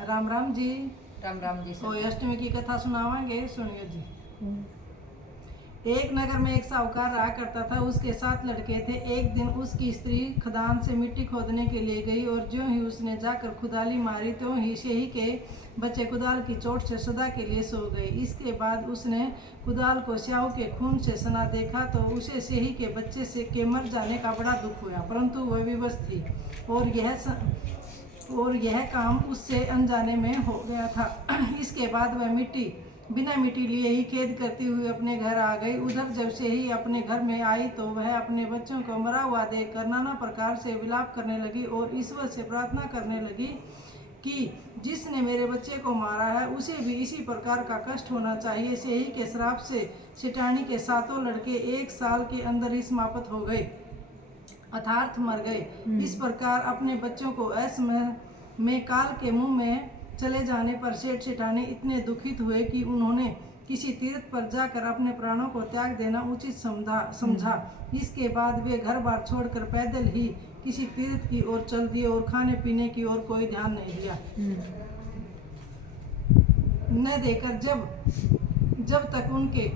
राम राम जी। राम राम जी। कोई अष्टमी की कथा सुनावांगे, सुनिए जी। एक नगर में एक साहूकार रहा करता था। उसके 7 लड़के थे। एक दिन उसकी स्त्री खदान से मिट्टी खोदने के लिए गई और ज्यों ही उसने जाकर खुदाली मारी त्यों ही शेही के बच्चे कुदाल की चोट से सदा के लिए सो गए। इसके बाद उसने कुदाल को स्याहू के खून से सना देखा तो उसे शेही के बच्चे से के मर जाने का बड़ा दुख हुआ, परंतु वह विवश थी और यह काम उससे अनजाने में हो गया था। इसके बाद वह बिना मिट्टी लिए ही खेद करती हुई अपने घर आ गई। उधर जब से ही अपने घर में आई तो वह अपने बच्चों को मरा हुआ देखकर नाना प्रकार से विलाप करने लगी और ईश्वर से प्रार्थना करने लगी कि जिसने मेरे बच्चे को मारा है उसे भी इसी प्रकार का कष्ट होना चाहिए। शेही के श्राप से सेठानी के 7 लड़के 1 साल के अंदर ही समाप्त हो गए, अर्थात मर गए। इस प्रकार अपने बच्चों को असमय में काल के मुंह में चले जाने पर सेठ सेठानी इतने दुखित हुए कि उन्होंने किसी तीर्थ पर जाकर अपने प्राणों को त्याग देना उचित समझा। इसके बाद वे घर बार छोड़कर पैदल ही किसी तीर्थ की ओर चल दिए और खाने पीने की ओर कोई ध्यान नहीं दिया। न देकर जब तक उनके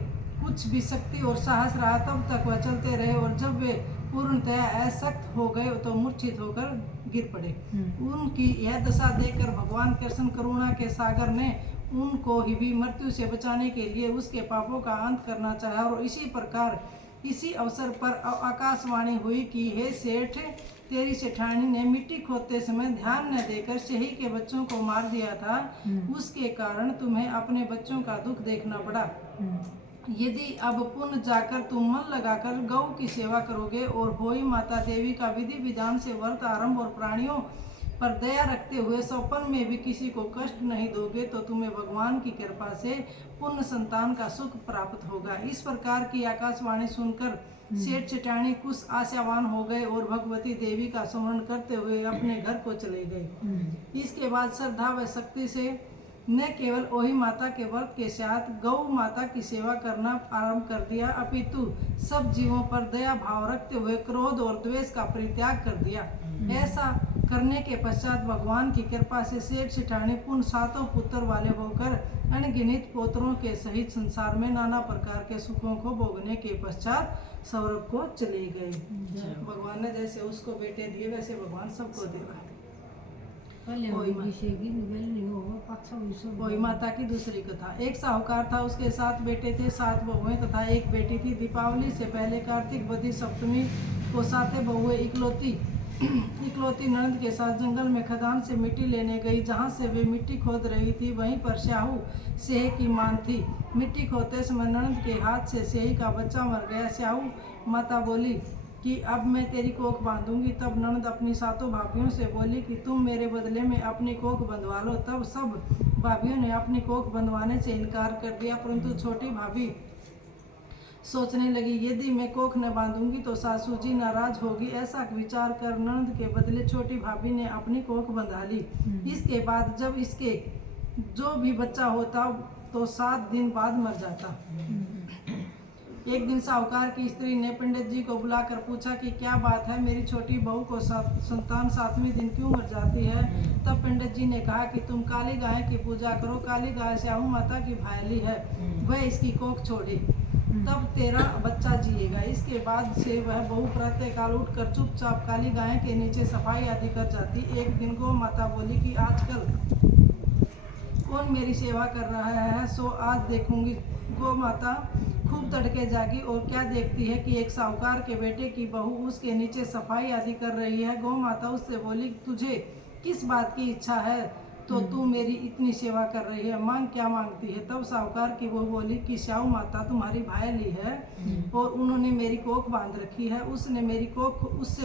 कुछ भी शक्ति और साहस रहा तब तक वह चलते रहे और जब वे पूर्णतया असक्त हो गए तो मूर्छित होकर गिर पड़े। उनकी यह दशा देखकर भगवान कृष्ण करुणा के सागर ने उनको ही भी मृत्यु से बचाने के लिए उसके पापों का अंत करना चाहा और इसी प्रकार इसी अवसर पर आकाशवाणी हुई कि हे सेठ, तेरी सेठानी ने मिट्टी खोदते समय ध्यान न देकर शेही के बच्चों को मार दिया था। उसके कारण तुम्हें अपने बच्चों का दुख देखना पड़ा। यदि अब पुनः जाकर तुम मन लगाकर गौ की सेवा करोगे और होई माता देवी का विधि विधान से व्रत आरंभ और प्राणियों पर दया रखते हुए स्वप्न में भी किसी को कष्ट नहीं दोगे तो तुम्हें भगवान की कृपा से पुण्य संतान का सुख प्राप्त होगा। इस प्रकार की आकाशवाणी सुनकर सेठ सेठानी कुछ आशावान हो गए और भगवती देवी का स्मरण करते हुए अपने घर को चले गए। इसके बाद श्रद्धा व शक्ति से न केवल ओही माता के व्रत के साथ गौ माता की सेवा करना आरंभ कर दिया, अपितु सब जीवों पर दया भाव रखते हुए क्रोध और द्वेष का परित्याग कर दिया। ऐसा करने के पश्चात भगवान की कृपा से सेठ सेठानी पुनः 7 पुत्र वाले होकर अनगिनत पोत्रों के सहित संसार में नाना प्रकार के सुखों को भोगने के पश्चात स्वर्ग को चले गए। भगवान ने जैसे उसको बेटे दिए वैसे भगवान सबको देगा। वही माता की दूसरी कथा। एक साहूकार था, उसके 7 बेटे थे, 7 बहुएं तथा एक बेटी थी। दीपावली से पहले कार्तिक बदी सप्तमी को 7 बहुएं इकलौती ननद के साथ जंगल में खदान से मिट्टी लेने गई। जहाँ से वे मिट्टी खोद रही थी वहीं पर स्याहू शेह की मान थी। मिट्टी खोदते समय ननद के हाथ से शेही का बच्चा मर गया। स्याहू माता बोली कि अब मैं तेरी कोख बांधूंगी। तब ननद अपनी 7 भाभियों से बोली कि तुम मेरे बदले में अपनी कोख बंधवा लो। तब सब भाभियों ने अपनी कोख बंधवाने से इनकार कर दिया, परंतु छोटी भाभी सोचने लगी यदि मैं कोख न बांधूंगी तो सासू जी नाराज होगी। ऐसा विचार कर ननद के बदले छोटी भाभी ने अपनी कोख बंधा ली। इसके बाद जब इसके जो भी बच्चा होता तो 7 दिन बाद मर जाता। एक दिन साहूकार की स्त्री ने पंडित जी को बुलाकर पूछा कि क्या बात है, मेरी छोटी बहू को संतान 7वें दिन क्यों मर जाती है। तब पंडित जी ने कहा कि तुम काली गाय की पूजा करो। काली गाय स्याहू माता की भायली है, वह इसकी कोख छोड़े तब तेरा बच्चा जिएगा। इसके बाद से वह बहू प्रातः काल उठकर चुपचाप काली गाय के नीचे सफाई आदि कर जाती। एक दिन गौ माता बोली कि आजकल कौन मेरी सेवा कर रहा है, सो आज देखूंगी। गौ माता खूब तड़के जागी और क्या देखती है कि एक साहूकार के बेटे की बहू उसके नीचे सफाई आदि कर रही है। गौ माता उससे बोली तुझे किस बात की इच्छा है तो तू मेरी इतनी सेवा कर रही है, मांग क्या मांगती है। तब साहूकार की बहू बोली कि स्याहू माता तुम्हारी भायली है और उन्होंने मेरी कोख बांध रखी है, उससे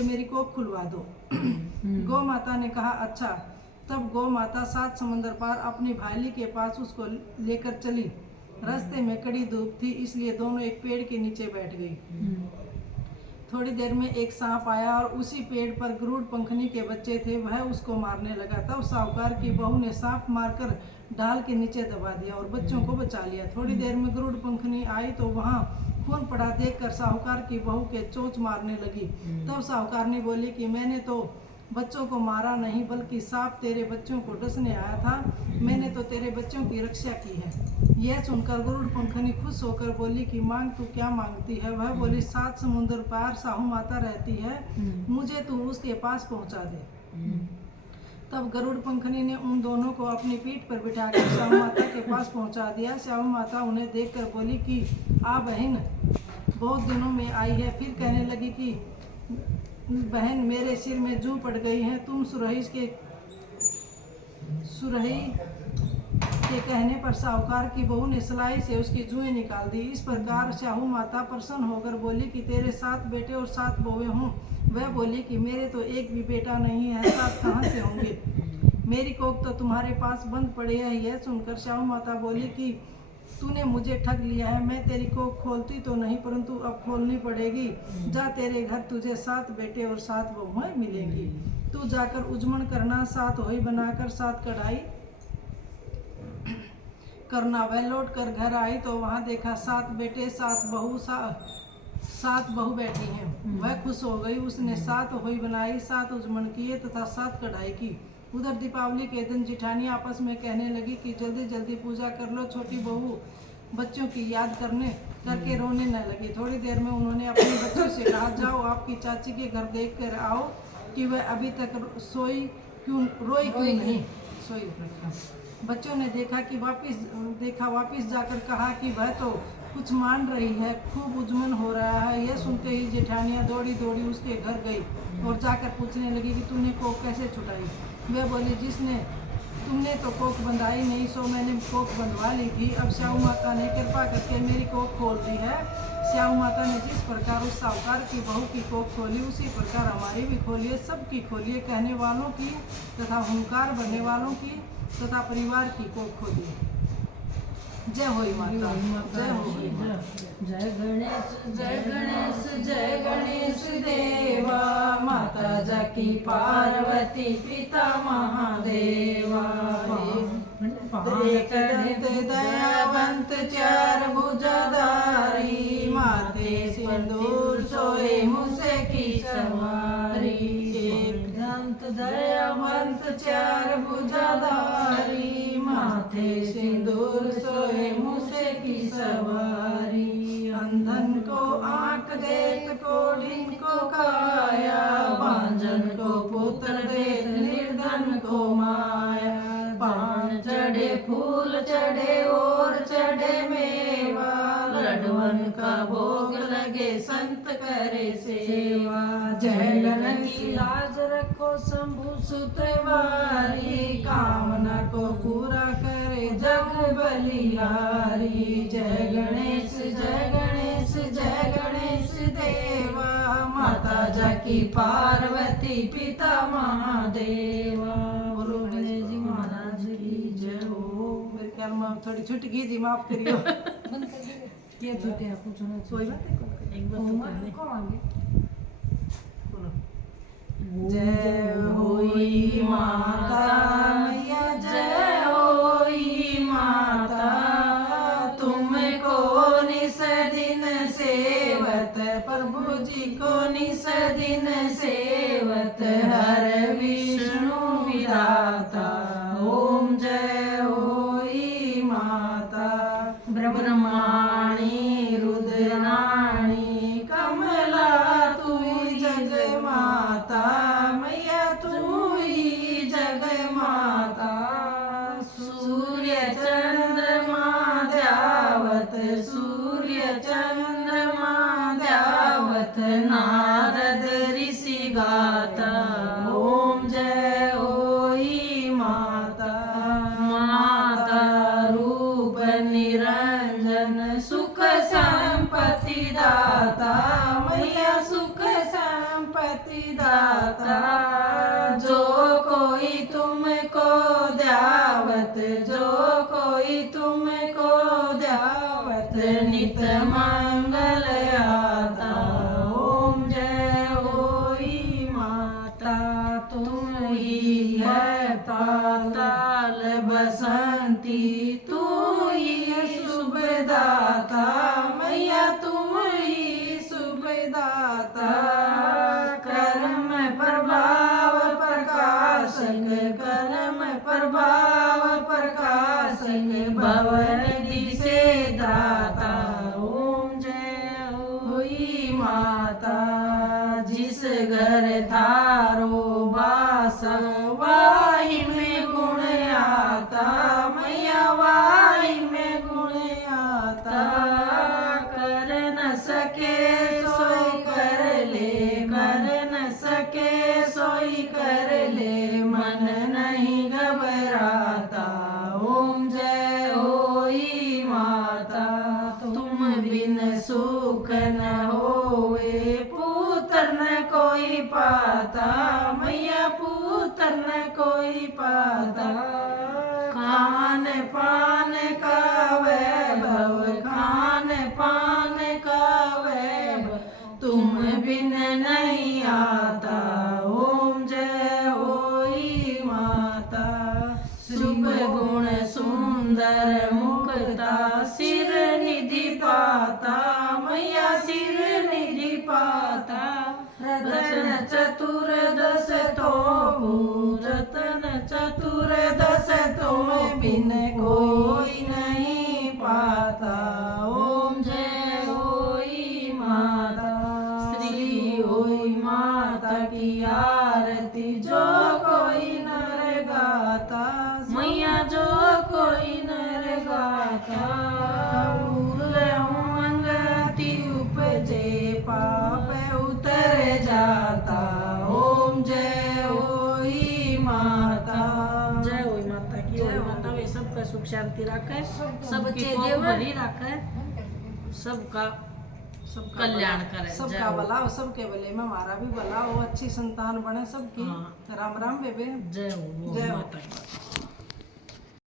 मेरी कोख खुलवा दो। गौ माता ने कहा अच्छा। तब गौ माता 7 समंदर पार अपनी भायली के पास उसको लेकर चली। रास्ते में कड़ी धूप थी, इसलिए दोनों एक पेड़ के नीचे बैठ गई। थोड़ी देर में एक सांप आया और उसी पेड़ पर गरुड़ पंखनी के बच्चे थे, वह उसको मारने लगा। तब साहूकार की बहू ने सांप मारकर ढाल के नीचे दबा दिया और बच्चों को बचा लिया। थोड़ी देर में गरुड़ पंखनी आई तो वहाँ खून पड़ा देखकर साहूकार की बहू के चोंच मारने लगी। तब साहूकार ने बोली कि मैंने तो बच्चों को मारा नहीं, बल्कि सांप तेरे बच्चों को डसने आया था। मैंने तो तेरे बच्चों की रक्षा की है। यह सुनकर गरुड़ पंखनी खुश होकर बोली कि मांग तू क्या मांगती है। वह बोली 7 समुद्र पार साहू माता रहती है, मुझे तू उसके पास पहुंचा दे। तब गरुड़ पंखनी ने उन दोनों को अपनी पीठ पर बिठाकर श्याम माता के पास पहुंचा दिया। श्याम माता उन्हें देखकर बोली कि आ बहन, बहुत दिनों में आई है। फिर कहने लगी कि बहन, मेरे सिर में जूं पड़ गई है। तुम सुरही के कहने पर साहूकार की बहू ने सिलाई से उसकी जुएं निकाल दी। इस प्रकार श्याहू माता प्रसन्न होकर बोली कि तेरे 7 बेटे और 7 बहुएं हों। वह बोली कि मेरे तो एक भी बेटा नहीं है, 7 कहाँ से होंगे? मेरी कोख तो तुम्हारे पास बंद पड़ी है। यह सुनकर श्याहू माता बोली कि तूने मुझे ठग लिया है। मैं तेरी कोख खोलती तो नहीं, परंतु अब खोलनी पड़ेगी। जा, तेरे घर तुझे 7 बेटे और 7 बहुएं मिलेंगी। तू जाकर उजमण करना, 7 होई बनाकर 7 कढ़ाई करना। वह लौट कर घर आई तो वहाँ देखा 7 बेटे 7 बहू बैठी हैं। वह खुश हो गई। उसने 7 होई बनाई, 7 उजमण किए तथा 7 कढ़ाई की। उधर दीपावली के दिन जिठानी आपस में कहने लगी कि जल्दी जल्दी पूजा कर लो। छोटी बहू बच्चों की याद करके रोने न लगी। थोड़ी देर में उन्होंने अपने बच्चों से कहा, जाओ आपकी चाची के घर देख कर आओ कि वह अभी तक रोई क्यों नहीं। बच्चों ने वापिस जाकर कहा कि वह तो कुछ मान रही है, खूब उजमन हो रहा है। यह सुनते ही जेठानियाँ दौड़ी दौड़ी उसके घर गई और जाकर पूछने लगी कि तूने कोख कैसे छुटाई। वह बोली, तुमने तो कोख बंधाई नहीं, सो मैंने कोख बंधवा ली थी। अब श्याम माता ने कृपा करके मेरी कोख खोल दी है। श्याम माता ने जिस प्रकार उस साहूकार की बहू की कोख खोली, उसी प्रकार हमारी भी खोलिए, सबकी खोलिए, कहने वालों की तथा हुंकार भरने वालों की तथा परिवार की कोख खोलिए। जय होई माता, जय होई माता। जय गणेश जय गणेश जय गणेश देवा, माता जाकी पार्वती पिता महादेवा। एक दंत दयावंत 4 भुजाधारी, माथे सिंदूर सोए मुझसे की सवारी। एक दंत दयावंत 4 भुजाधारी, माथे सिंदूर सोए मुझसे की सवारी। अंधन को आंख देत, कोढ़िन को काया, बांझन को पुत्र देत, निर्धन को माया। पान चढ़े, फूल चढ़े और चढ़े मेवा, लडवन का भोग लगे, संत करे सेवा। जय गणेश की लाज रखो, शंभु सुत वारी, कामना को पूरा करे जग बलिहारी। जय गणेश जय गणेश जय गणेश देवा, माता जाकी पार्वती पिता महादेवा। बोलो गणेश जी महाराज की जय हो। मेरे ख्याल में थोड़ी छूट गई थी, माफ करियो। ये छूटे आपको सुना कोई बात नहीं, एक बार तो कर ले। जय होई माता मैया, जय होई माता, तुमको निस दिन सेवत, प्रभु जी को निस दिन सेवत, हर विष्णु विधाता। ओम जय होई माता, ब्रह्माणी रुद्राणी, कमला तू जग माता, मैया तू ही जग माता। सूर्य चंद्रमा द्यावत, सूर्य चंद्रमा द्यावत, नारद ऋषि गाता। ओम जय होई माता, माता रूप निरंजन, सुख संपत्ति दाता, मैया सुख संपत्ति दाता। जो कोई तुमको द्यावत, जो कोई तुमको द्यावत, नित मंगल आता। ओम जय होई माता, तुम ही है पाताल बसंती, तू ही शुभदाता, मैया तुम ही शुभदाता। कर्म प्रभाव प्रभाव प्रकाशक भवन दिशे दाता। ओम जय होई माता। जिस घर थारो वास वाही में गुण आता। मैया वाही में गुण आता। कर न सके सोई कर ले, कर न सके सोई कर ले, मन नहीं घबराता। ओम जय होई माता। तुम बिन सुख न होए, पुत्र न कोई पाता। मैया पुत्र न कोई पाता। खान पान का वैभव, खान पान का वैभव, तुम बिन नहीं आता। ओम जय होई माता। शुभ गुण सुंदर मुक्ता, सिर निधि पाता। मैया सिर निधि पाता। रतन चतुर्दश तो रतन चतुर्दश तुम बिन कोई नहीं पाता। ओम जय होई माता। श्री होई माता की आरती, जो कोई नर गाता। मैया जो कोई नर गाता। उमंग अति उपजे, पाप उतर जाता। ओम जय होई माता। जय होई माता की। जय माता वे सबका सुख शांति रखे, सबकी कोख भरी रखे, सबका कल्याण करे। सबका भला हो, सबके भले में हमारा भी भला हो, अच्छी संतान बने सबकी। राम राम बेबे। जय हो माता की।